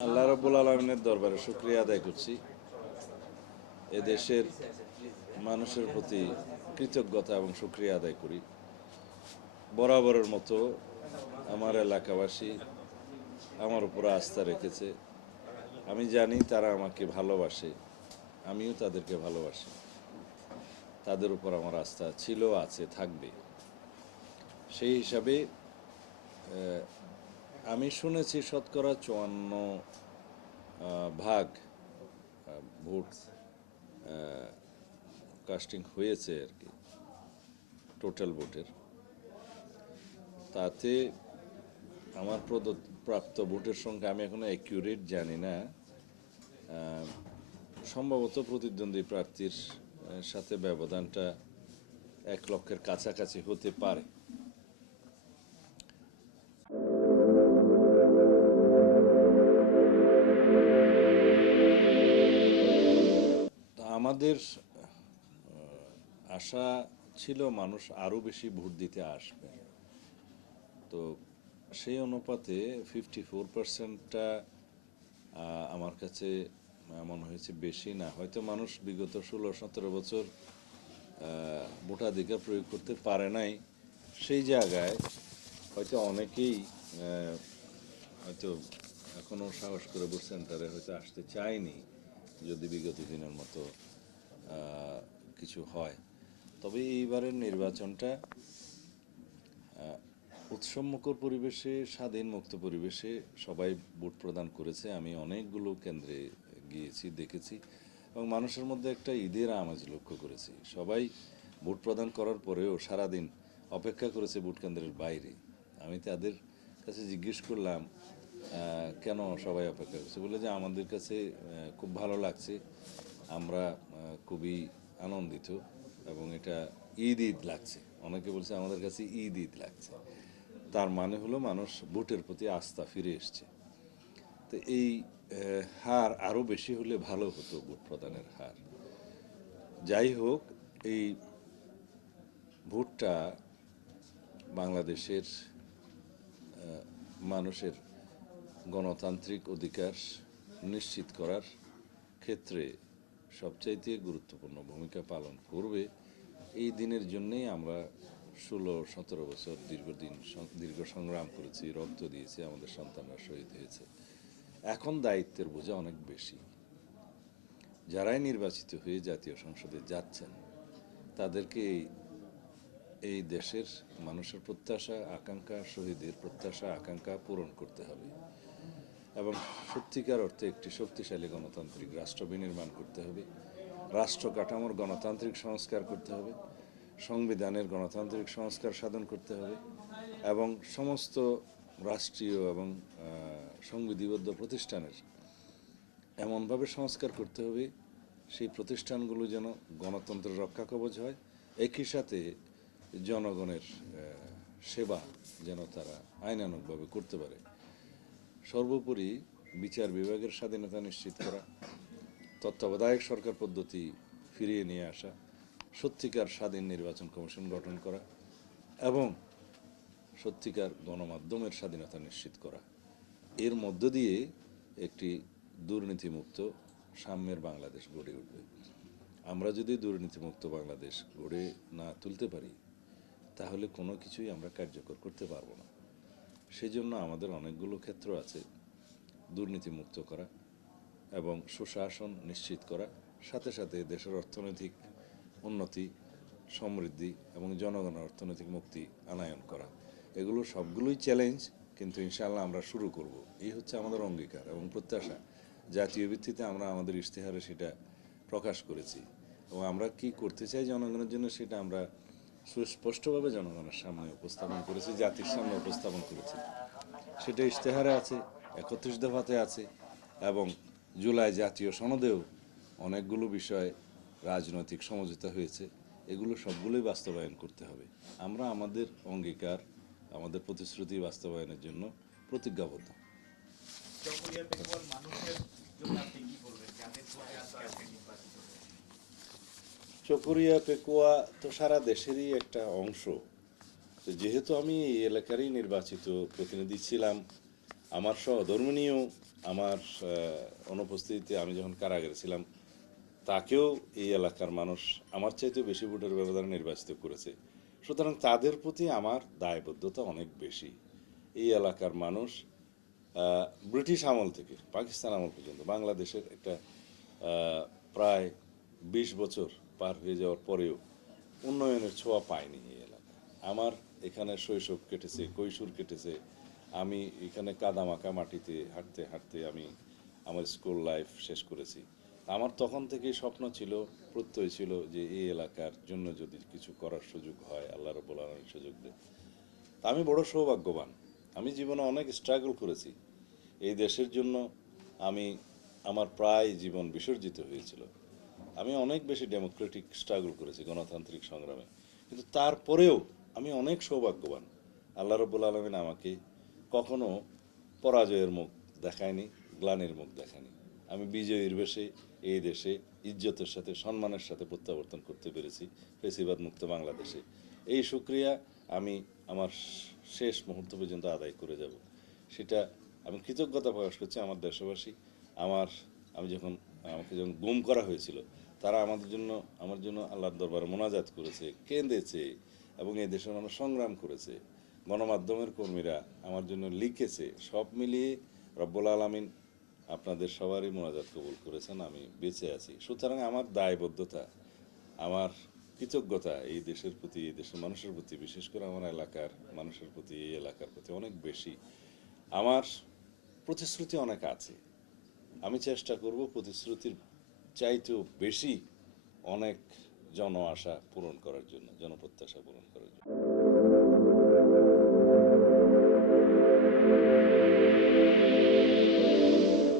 আল্লাহ রাব্বুল আলামিনের দরবারে শুকরিয়া আদায় করছি। এদেশের মানুষের প্রতি কৃতজ্ঞতা এবং শুকরিয়া আদায় করি। বরাবরের মতো আমার এলাকাবাসী আমার উপর আস্থা রেখেছে। আমি জানি তারা আমাকে ভালোবাসে, আমিও তাদেরকে ভালোবাসি। তাদের উপর আমার আস্থা ছিল, আছে, থাকবে। সেই হিসাবে আমি শুনেছি শতকরা 54 ভাগ ভোট কাস্টিং হয়েছে আর কি, টোটাল ভোটের। তাতে আমার প্রাপ্ত ভোটের সংখ্যা আমি এখনো অ্যাকিউরেট জানি না। সম্ভবত প্রতিদ্বন্দ্বী প্রার্থীর সাথে ব্যবধানটা 1 লক্ষের কাছাকাছি হতে পারে। আমাদের আশা ছিল মানুষ আরও বেশি ভোট দিতে আসবে। তো সেই অনুপাতে 54%টা আমার কাছে মনে হয়েছে বেশি না। হয়তো মানুষ বিগত 16-17 বছর ভোটাধিকার প্রয়োগ করতে পারে নাই। সেই জায়গায় হয়তো অনেকেই হয়তো এখনও সাহস করে ভোট সেন্টারে হয়তো আসতে চায়নি, যদি বিগত দিনের মতো কিছু হয়। তবে এইবারের নির্বাচনটা উৎসবমুখর পরিবেশে, স্বাধীন মুক্ত পরিবেশে সবাই ভোট প্রদান করেছে। আমি অনেকগুলো কেন্দ্রে গিয়েছি, দেখেছি, এবং মানুষের মধ্যে একটা ঈদের আমেজ লক্ষ্য করেছি। সবাই ভোট প্রদান করার পরেও সারাদিন অপেক্ষা করেছে ভোট কেন্দ্রের বাইরে। আমি তাদের কাছে জিজ্ঞেস করলাম কেন সবাই অপেক্ষা করছে। বলে যে আমাদের কাছে খুব ভালো লাগছে, আমরা খুবই আনন্দিত, এবং এটা ঈদ ঈদ লাগছে। অনেকে বলছে আমাদের কাছে ঈদ ঈদ লাগছে। তার মানে হলো মানুষ ভোটের প্রতি আস্থা ফিরে এসছে। তো এই হার আরও বেশি হলে ভালো হতো, ভোট প্রদানের হার। যাই হোক, এই ভোটটা বাংলাদেশের মানুষের গণতান্ত্রিক অধিকার নিশ্চিত করার ক্ষেত্রে সবচাইতে গুরুত্বপূর্ণ ভূমিকা পালন করবে। এই দিনের জন্যেই আমরা 16-17 বছর দীর্ঘ সংগ্রাম করেছি, রক্ত দিয়েছি, আমাদের সন্তানরা শহীদ হয়েছে। এখন দায়িত্বের বোঝা অনেক বেশি। যারাই নির্বাচিত হয়ে জাতীয় সংসদে যাচ্ছেন, তাদেরকে এই দেশের মানুষের প্রত্যাশা আকাঙ্ক্ষা, শহীদের প্রত্যাশা আকাঙ্ক্ষা পূরণ করতে হবে, এবং সত্যিকার অর্থে একটি শক্তিশালী গণতান্ত্রিক রাষ্ট্র বিনির্মাণ করতে হবে। রাষ্ট্র কাঠামোর গণতান্ত্রিক সংস্কার করতে হবে, সংবিধানের গণতান্ত্রিক সংস্কার সাধন করতে হবে, এবং সমস্ত রাষ্ট্রীয় এবং সংবিধিবদ্ধ প্রতিষ্ঠানের এমনভাবে সংস্কার করতে হবে সেই প্রতিষ্ঠানগুলো যেন গণতন্ত্রের রক্ষা কবচ হয়, একই সাথে জনগণের সেবা যেন তারা আইনানুগভাবে করতে পারে। সর্বোপরি বিচার বিভাগের স্বাধীনতা নিশ্চিত করা, তত্ত্বাবধায়ক সরকার পদ্ধতি ফিরিয়ে নিয়ে আসা, সত্যিকার স্বাধীন নির্বাচন কমিশন গঠন করা, এবং সত্যিকার গণমাধ্যমের স্বাধীনতা নিশ্চিত করা। এর মধ্য দিয়ে একটি দুর্নীতিমুক্ত সাম্যের বাংলাদেশ গড়ে উঠবে। আমরা যদি দুর্নীতিমুক্ত বাংলাদেশ গড়ে না তুলতে পারি, তাহলে কোনো কিছুই আমরা কার্যকর করতে পারবো না। সেজন্য আমাদের অনেকগুলো ক্ষেত্র আছে দুর্নীতিমুক্ত করা এবং সুশাসন নিশ্চিত করা, সাথে সাথে দেশের অর্থনৈতিক উন্নতি, সমৃদ্ধি এবং জনগণের অর্থনৈতিক মুক্তি আনায়ন করা। এগুলো সবগুলোই চ্যালেঞ্জ, কিন্তু ইনশাআল্লাহ আমরা শুরু করব। এই হচ্ছে আমাদের অঙ্গীকার এবং প্রত্যাশা। জাতীয় ভিত্তিতে আমরা আমাদের ইশতেহারে সেটা প্রকাশ করেছি, এবং আমরা কি করতে চাই জনগণের জন্য সেটা আমরা সুস্পষ্টভাবে জনগণের সামনে উপস্থাপন করেছি, জাতির সামনে উপস্থাপন করেছি। সেটা ইশতেহারে আছে, 31 দফাতে আছে, এবং জুলাই জাতীয় সনদেও অনেকগুলো বিষয় রাজনৈতিক সমঝোতা হয়েছে। এগুলো সবগুলোই বাস্তবায়ন করতে হবে। আমরা আমাদের অঙ্গীকার, আমাদের প্রতিশ্রুতি বাস্তবায়নের জন্য প্রতিজ্ঞাবদ্ধ। চকরিয়া পেকুয়া তো সারা দেশেরই একটা অংশ। তো যেহেতু আমি এই এলাকারই নির্বাচিত প্রতিনিধি ছিলাম, আমার সহধর্মিণীও আমার অনুপস্থিতিতে আমি যখন কারাগারে ছিলাম তাকেও এই এলাকার মানুষ আমার চাইতে বেশি ভোটের ব্যবধানে নির্বাচিত করেছে। সুতরাং তাদের প্রতি আমার দায়বদ্ধতা অনেক বেশি। এই এলাকার মানুষ ব্রিটিশ আমল থেকে পাকিস্তান আমল পর্যন্ত বাংলাদেশের একটা প্রায় 20 বছর পার হয়ে যাওয়ার পরেও উন্নয়নের ছোঁয়া পায়নি এই এলাকা। আমার এখানে শৈশব কেটেছে, কৈশোর কেটেছে। আমি এখানে কাদামাখা মাটিতে হাঁটতে হাঁটতে আমি আমার স্কুল লাইফ শেষ করেছি। আমার তখন থেকেই স্বপ্ন ছিল, প্রত্যয় ছিল যে এই এলাকার জন্য যদি কিছু করার সুযোগ হয়, আল্লাহ রাব্বুল আলামিন সুযোগ দেয়। তা আমি বড় সৌভাগ্যবান। আমি জীবনে অনেক স্ট্রাগল করেছি এই দেশের জন্য। আমি আমার প্রায় জীবন বিসর্জিত হয়েছিল। আমি অনেক বেশি ডেমোক্রেটিক স্ট্রাগল করেছি, গণতান্ত্রিক সংগ্রামে। কিন্তু তারপরেও আমি অনেক সৌভাগ্যবান। আল্লাহ রাব্বুল আলামিন আমাকে কখনো পরাজয়ের মুখ দেখায়নি, গ্লানির মুখ দেখায়নি। আমি বিজয়ীর বেশে এই দেশে ইজ্জতের সাথে সম্মানের সাথে প্রত্যাবর্তন করতে পেরেছি ফেসিবাদ মুক্ত বাংলাদেশে। এই শুকরিয়া আমি আমার শেষ মুহূর্ত পর্যন্ত আদায় করে যাব। সেটা আমি কৃতজ্ঞতা প্রকাশ করছি আমার দেশবাসী। আমার আমি যখন আমাকে যখন গুম করা হয়েছিল, তারা আমার জন্য আল্লাহর দরবারে মোনাজাত করেছে, কেঁদেছে, এবং এই দেশের মানুষ সংগ্রাম করেছে। গণমাধ্যমের কর্মীরা আমার জন্য লিখেছে। সব মিলিয়ে রব্বুল আলামিন আপনাদের সবারই মোনাজাত কবুল করেছেন, আমি বেঁচে আছি। সুতরাং আমার দায়বদ্ধতা, আমার কৃতজ্ঞতা এই দেশের প্রতি, এই দেশের মানুষের প্রতি, বিশেষ করে আমার এলাকার মানুষের প্রতি, এই এলাকার প্রতি অনেক বেশি। আমার প্রতিশ্রুতি অনেক আছে। আমি চেষ্টা করব প্রতিশ্রুতির চাইতেও বেশি অনেক জন আশা পূরণ করার জন্য, জনপ্রত্যাশা পূরণ করার জন্য।